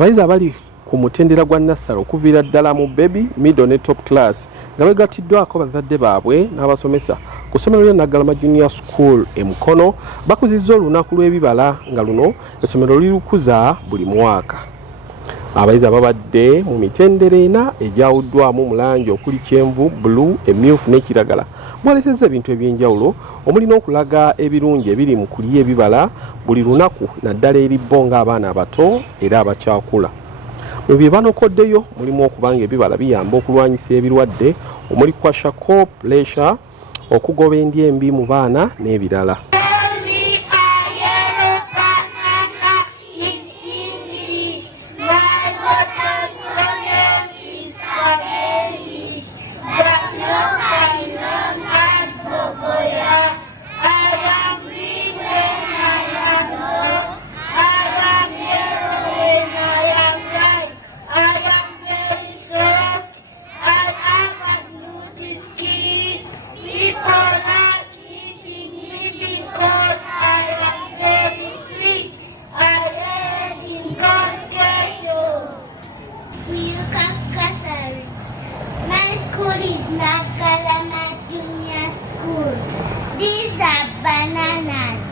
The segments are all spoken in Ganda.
Abayizi abali ku mutendera gwa Nnassale okuviira ddala mu Bbebi, middle ne top class nga beegattiddwako bazadde baabwe n'abasomesa ku ssomero lya Naggalama Junior School e Mukono bakuzizza olunaku lw'ebibala nga luno essomero lirukuza buli mwaka. Abayizi ababadde mu mitendera ena egyawuddwamu mu langi okuli kyenvu, bulu, emmyufu n'ekiragala bwaleesezza ebintu eby'enjawulo omuli n'okulaga ebirungi ebiri mu kulya ebibala buli lunaku naddala eri bo ng'abaana abato era abakyakula. Mu bye banokoddeyo mulimu okubanga ebibala biyamba okulwanyisa ebirwadde omuli kwashiorkor, pressure, okugoba endya embi mu baana n'ebirala. Naggalama Junior School. These are bananas.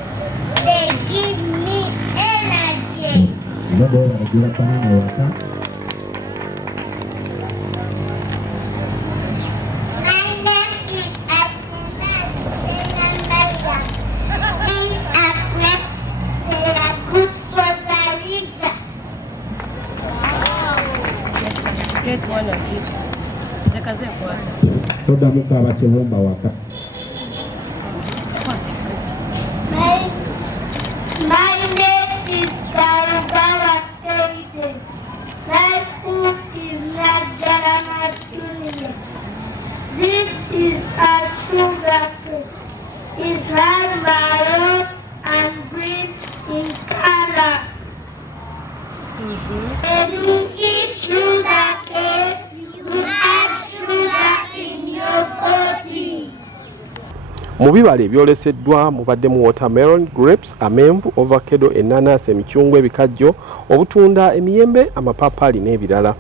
They give me energy. My name is Mariam. These are grapes. They are good for the liver. Get one of it. Todamuka abakibumba waka. My name is Naggalama Junior. My school is Naggalama Junior. This is a sugar cake. It has maroon and green in color. When you eat sugar cake, you add sugar in your body. Mu bibala ebyoleseddwa mubaddemu watermelon, grapes, amenvu, avocado, ennaanasi, emicungwa, ebikajjo, obutunda, emiyembe, amapaapaali n'ebirala.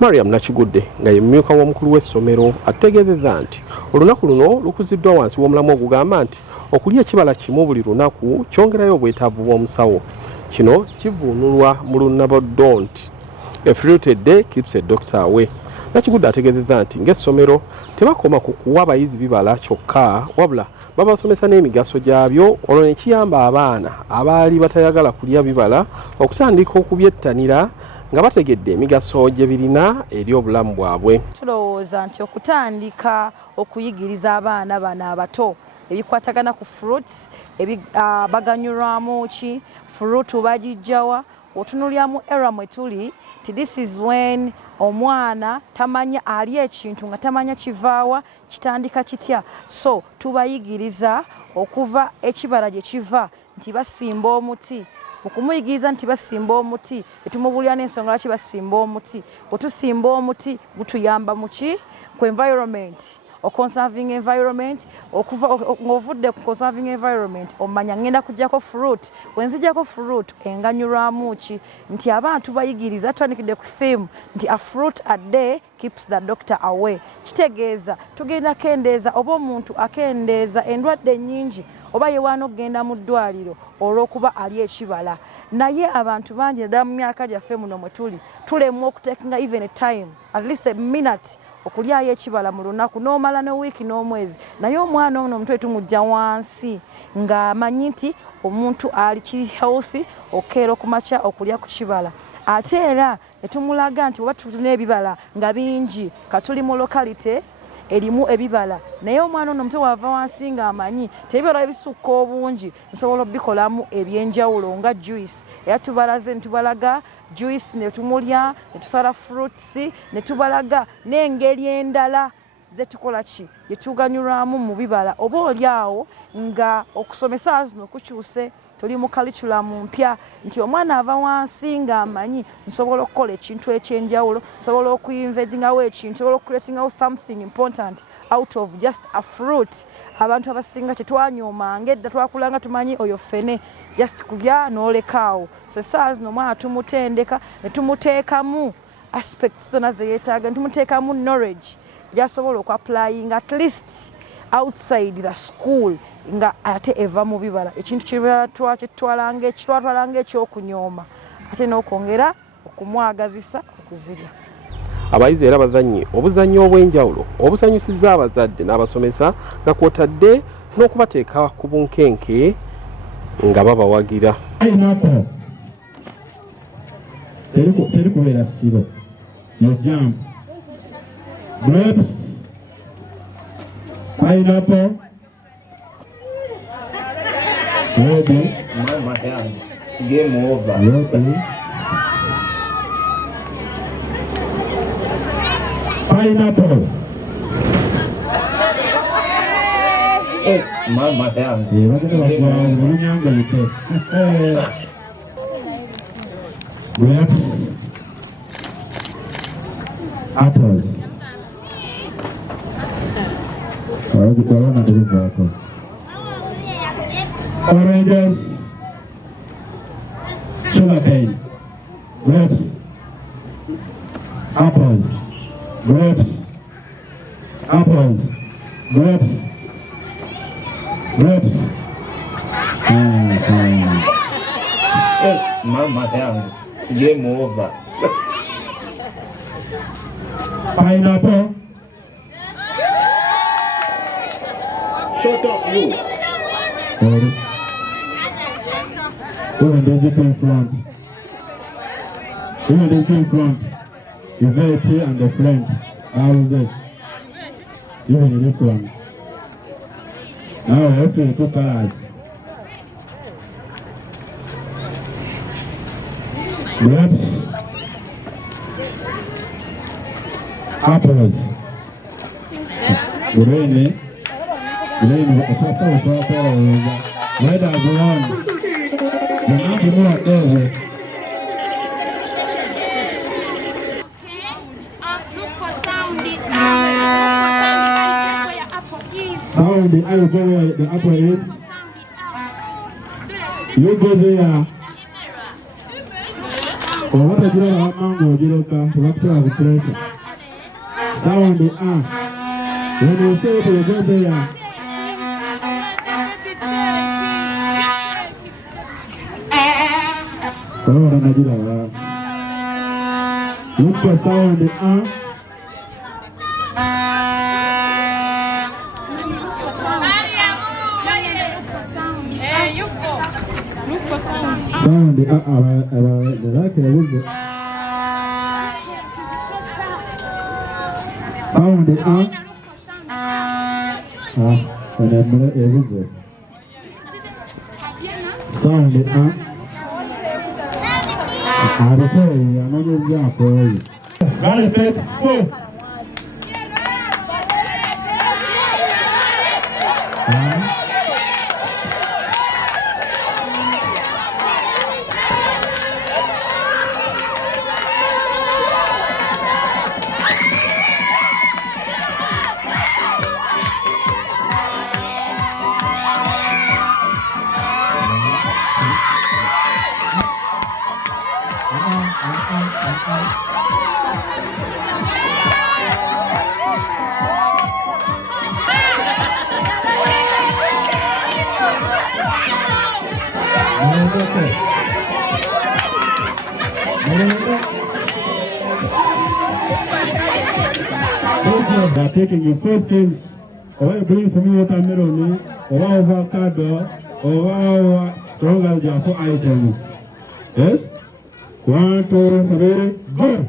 Mariam Nakigudde nga ye mumyuka w'omukulu w'essomero ategeezezza nti olunaku luno lukuziddwa wansi w'omulamwa ogugamba nti okulya ekibala kimu buli lunaku kyongerayo obwetaavu bw'omusawo. Kino kivuunulwa mu lunnabuddo nti a fruited day keeps a doctor away. Nakigudde ategeezezza nti ng'essomero tebakoma ku kuwa abayizi bibala kyokka wabula babasomesa n'emigaso gyabyo, olwo ne kiyamba abaana abaali batayagala kulya bibala okutandika okubyettanira nga bategedde emigaso gye birina eri obulamu bwabwe. Tulowooza nti okutandika okuyigiriza abaana bano abato ebikwatagana ku fruits baganyulwamu ki fruit bagijjawa otunulyamu era mwe tuli ti this is when omwana tamanya ali ekintu nga tamanya kivaawa kitandika kitya, so tubayigiriza okuva ekibala gye kiva nti basimba omuti okumuyigiriza nti basimba omuti etumubulya n'ensonga lwaki basimba omuti. Bwetusimba omuti gutuyamba muki ku environment o conserving environment ng'ovudde ku conserving environment omanya ngenda kujjako fruit wenzijjako fruit enganyulwamu ki nti abantu bayigiriza tutandikidde ku theme nti a fruit a day keeps the doctor away. Kitegeeza tugenda kendeeza oba omuntu akendeeza endwadde nnyingi oba yewaana okugenda mu ddwaliro olw'okuba ali ekibala. Naye abantu bangi ddala mu myaka gyaffe muno mwe tuli tulemwa okuteekinga even a time at least a minute okulyayo ekibala mu lunaku n'omala ne wiiki n'omwezi. Naye omwana ono omutwe tumujja wansi ng'amanyi nti omuntu ali kiri healthy okeera okumakya okulya ku kibala. Ate era ne tumulaga nti oba tutuna ebibala nga bingi katuli mu lokalite erimu ebibala naye omwana ono omutwe wava wansi ng'amanyi tebibala ebisukka obungi nsobola obikolamu ebyenjawulo nga juice. Era tubalaze ne tubalaga juice ne tumulya ne tusala fruits ne tubalaga n'engeri endala ze tukola ki gye tuganyulwamu mu bibala. Oba oli awo nga okusomesa zino kukyuse tuli mu curriculum mpya nti omwana ava wansi ng'amanyi nsobola okukola ekintu ekyenjawulo, nsobola okuyinvestingawo ekintu, nsobola okucreatingawo something important out of just a fruit. Abantu abasinga tetwanyoomanga edda twakulanga tumanyi oyo fene just kulya n'olekaawo. So saa zino omwana tumutendeka ne tumuteekamu aspects zonna ze yeetaaga, ne tumuteekamu knowledge gyasobola okuapplying at least outside the school nga ate eva mu bibala ekintu kitwalanga ekyokunyooma ate n'okwongera okumwagazisa okuzirya. Abayizi era bazannyi obuzannyi obw'enjawulo obusanyusizza abazadde n'abasomesa nga kwotadde n'okubateeka ku bunkenke nga babawagira. Teri kubeera ssibo no jump grapes pineapple ready game over pineapple mama yangu grapes apples oranges sugarcane grapes apples grapes apples grapes grapes mama yangu game over Pineapple. Shut up, you. Even this in front. Even this in front. The verity and the front. How is it? Even this one. Now we have to two colors. Grapes. Apples. Green. Green. Red and brown. The not more there. Look for sound. Sound, I will go where the apple is. You go there. Oh, what a girl, mango, Jiroka, what kind of pressure? Sound the when you say it, you go there. Oh, look for sound the sound the like it. Sound the and then sound the I don't say, I'm not just going for you. Got it, baby. Go. They are taking your food things, or you bring for me watermelon, or avocado, or strong as your 4 items. Yes? 1, 2, 3, go!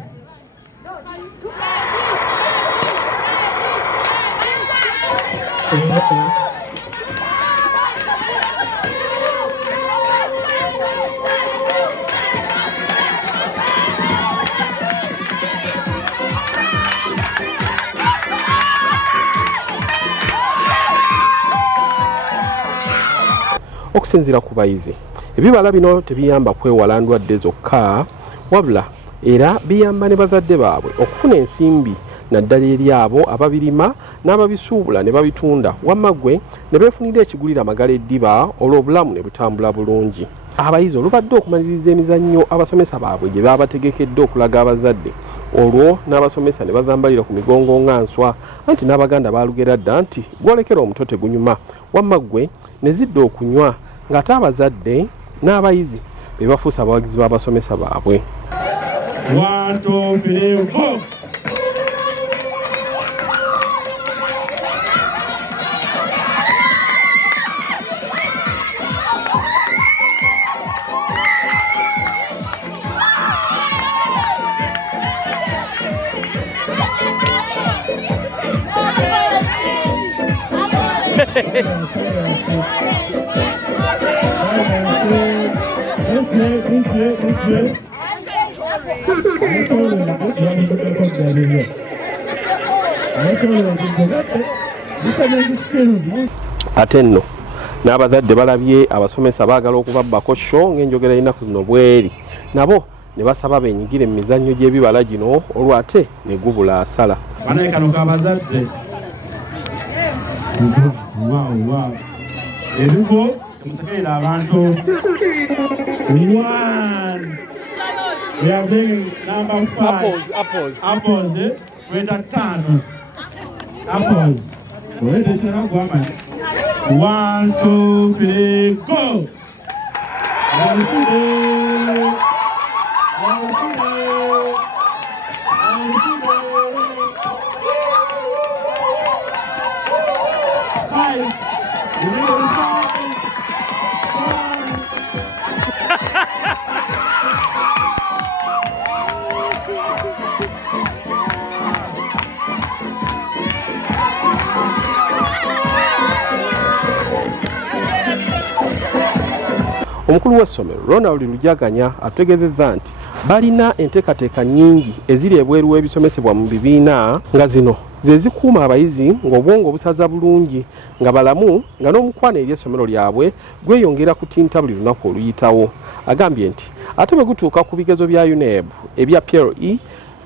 Okusinziira ku bayizi, ebibala bino tebiyamba kwewala ndwadde zokka wabula era biyamba ne bazadde baabwe okufuna ensimbi naddala eri abo ababirima n'ababisuubula ne babitunda wamma ggwe ne beefunira ekigulira amagala eddiba olw'obulamu ne butambula bulungi. Abayizi olubadde okumaliriza emizannyo abasomesa baabwe gye baabategekedde okulaga abazadde olwo n'abasomesa ne bazambalira ku migongo nga nswa anti n'abaganda baalugera dda nti gwolekera omuto tegunyuma wamma ggwe ne zidda okunywa ng'ate abazadde n'abayizi be bafuusa abawagizi b'abasomesa baabwe. 1, 2, 3, go! Ate nno n'abazadde balabye abasomesa baagala okubabbako sho ng'enjogera y'ennaku zino bweri nabo ne basaba beenyigire mu mizannyo gy'ebibala gino olwo ate ne gubula asala. Kano k'abazadde ebigo musekerera abantu 1. We are bringing number 5. Apples. Weta 5. Apples. Weta shana gwama. 1, 2, 3, go! Omukulu w'essomero Ronald Lujaganya ategeezezza nti balina enteekateeka nnyingi eziri ebweru w'ebisomesebwa mu bibiina nga zino ze zikuuma abayizi ng'obwongo busaza bulungi nga balamu nga n'omukwana eri essomero lyabwe gweyongera kutinta buli lunaku oluyitawo. Agambye nti ate bwe gutuuka ku bigezo bya UNEB ebya PLE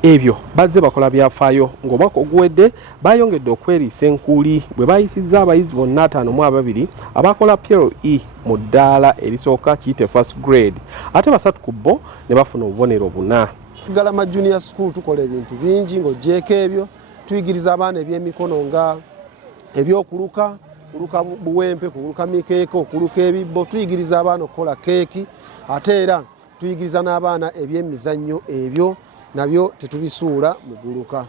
ebyo bazze bakola byafaayo ng'omwaka oguwedde bayongedde okweriisa enkuuli bwe bayisizza abayizi bonna 52 abakola PLE mu ddaala erisooka kiyite first grade ate 3 ku bo ne bafuna obubonero 4. Naggalama Junior School tukola ebintu bingi ng'ogyeko ebyo tuyigiriza abaana ebyemikono nga ebyokuluka kuluka buwempe kuluka mikeeko okuluka ebibbo tuyigiriza abaana okukola keeki ate era tuyigiriza n'abaana ebyemizannyo ebyo nabyo tetubisuula mu guluka.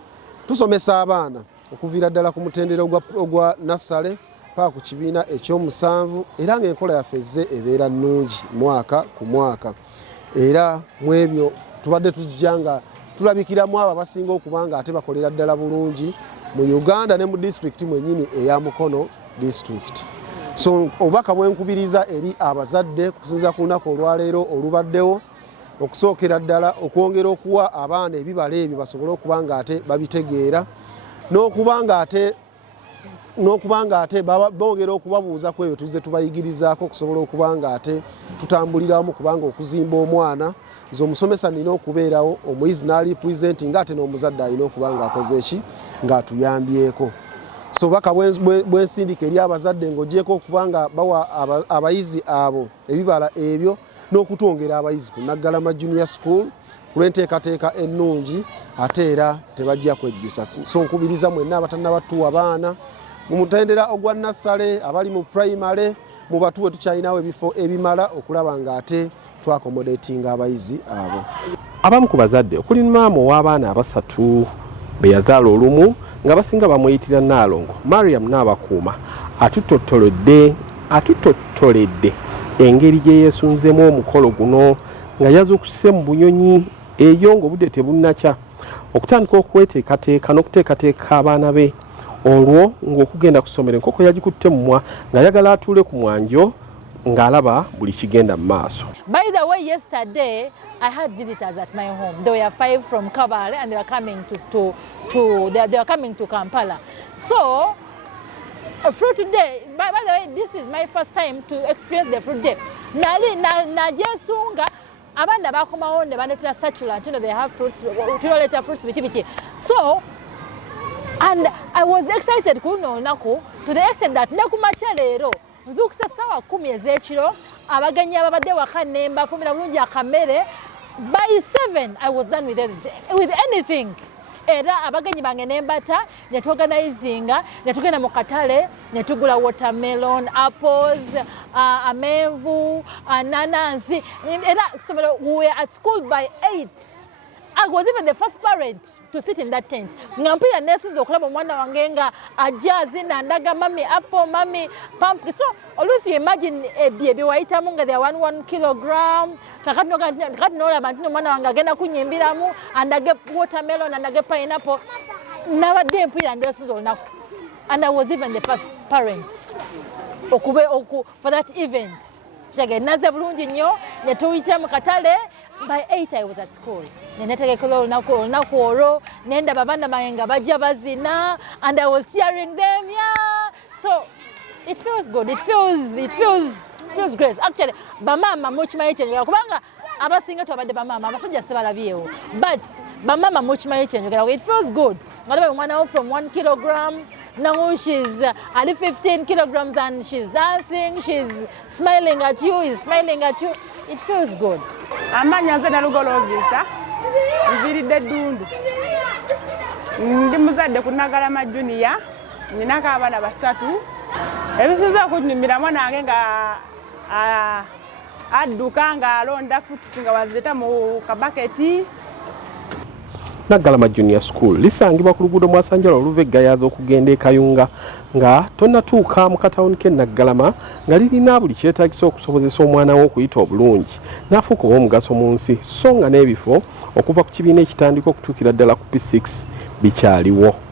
Tusomesa abaana okuviira ddala ku mutendera ogwa Nnassale paka ku kibiina ekyomusanvu era ng'enkola yaffe ezze ebeera nnungi mwaka ku mwaka era mu ebyo tubadde tujja nga tulabikiramu abo abasinga okubanga ate bakolera ddala bulungi mu Uganda ne mu disitulikiti mwennyini eya Mukono disitulikiti. So obubaka bwenkubiriza eri abazadde kusinza ku lunaku olwaleero olubaddewo okusookera ddala okwongera okuwa abaana ebibala ebyo basobole okuba nga ate babitegeera n'okuba nga ate bongera okubabuuza ku ebyo tuzze tubayigirizaako okusobola okuba nga ate tutambuliramu kubanga okuzimba omwana nze omusomesa nina okubeerawo omuyizi n'ali purezenti nga ate n'omuzadde alina okuba nga akoze eki ng'atuyambyeko. So baka bwensindika eri abazadde ng'ogyeko okuba nga bawa abayizi abo ebibala ebyo n'okutwongera abayizi ku Naggalama Junior School ku lw'enteekateeka ennungi ate era tebajja kwejjusa. So nkubiriza mwenna abatannabatuwa abaana mu mutendera ogwa Nnassale abali mu primary mu batuwe tukyalinawo ebifo ebimala okulaba nga ate twakomodatinga abayizi abo. Abamu ku bazadde okuli maama ow'abaana 3 be yazaala olumu nga basinga bamuyitira Nnaalongo Mariam Nakigudde atutottoledde engeri gye yeesunzemu omukolo guno nga yazuukuse mu bunyonyi eyo ng'obudde tebunnakya okutandika okweteekateeka n'okuteekateeka abaana be olwo ng'okugenda ku ssomero enkoko yagikutte mumwa ng'ayagala atuule ku mwanjo ng'alaba buli kigenda mu maaso. By the way, yesterday I had visitors at my home. There were 5 from Kabale and they were coming they were coming to Kampala. So fruit day, by the way, this is my first time to experience the fruit day. Najesunga abanda bakomawo ne banetera succulent, they have fruits, later fruits bichi. So and I was excited kuno olunaku to the extent that nakumakya leero nzukusa ssaawa 10 ez'ekiro abagenyi ababadde waka ne mbafumira bulungi akamere. By 7 I was done with anything. Era abagenyi bange ne mbata ne tuorganizinga ne tugenda mu katale ne tugula watermelon, apples, amenvu, nanansi. Era ssomero we were at school by 8. I was even the first parent to sit in that tent. Ngampira nesunza okulaba omwana wange nga ajazi nandaga mami apple, mami pumpkin. So always you imagine ebyo wayitamu nga they are 1 kilogram. Kakati nolaba nti omwana wange agenda kunyimbiramu andage watermelon andage pineapple. Nabadde mpira ndesunza olunaku. And I was even the first parent for that event. Naze bulungi nnyo ne tuyita mu katale. By 8 I was at school. Nenetegekolo olunaku olwo nendaba abaana bange nga bajja bazina and I was cheering them. Yeah. So it feels good. It feels great. Actually, bamama mukimanyi kyenjogera kubanga abasinga twabadde bamama abasajja sibalabyewo. But bamama mukimanyi kyenjogera. It feels good. Ngalaba omwana wo from 1 kilogram. Now she's 15 kilograms and she's dancing, she's smiling at you, he's smiling at you. It feels good. Amanya nze Nalugolovisa, nviridde Ddundu. Ndi muzadde ku Naggalama Junior, ninako abaana 3. Ebisinza okunyumira mwana wange nga adduka nga alonda futusi nga wazeta mu kabaketi. Naggalama Junior School lisangibwa ku luguudo mwasanjala oluva eGayaza okugenda e Kayunga nga tonnatuuka mu katawuni k'e Naggalama nga lirina buli kyetaagisa okusobozesa omwana wo okuyita obulungi n'afuuka ow'omugaso mu nsi so nga n'ebifo okuva ku kibiina ekitandika okutuukira ddala ku P6 bikyaliwo.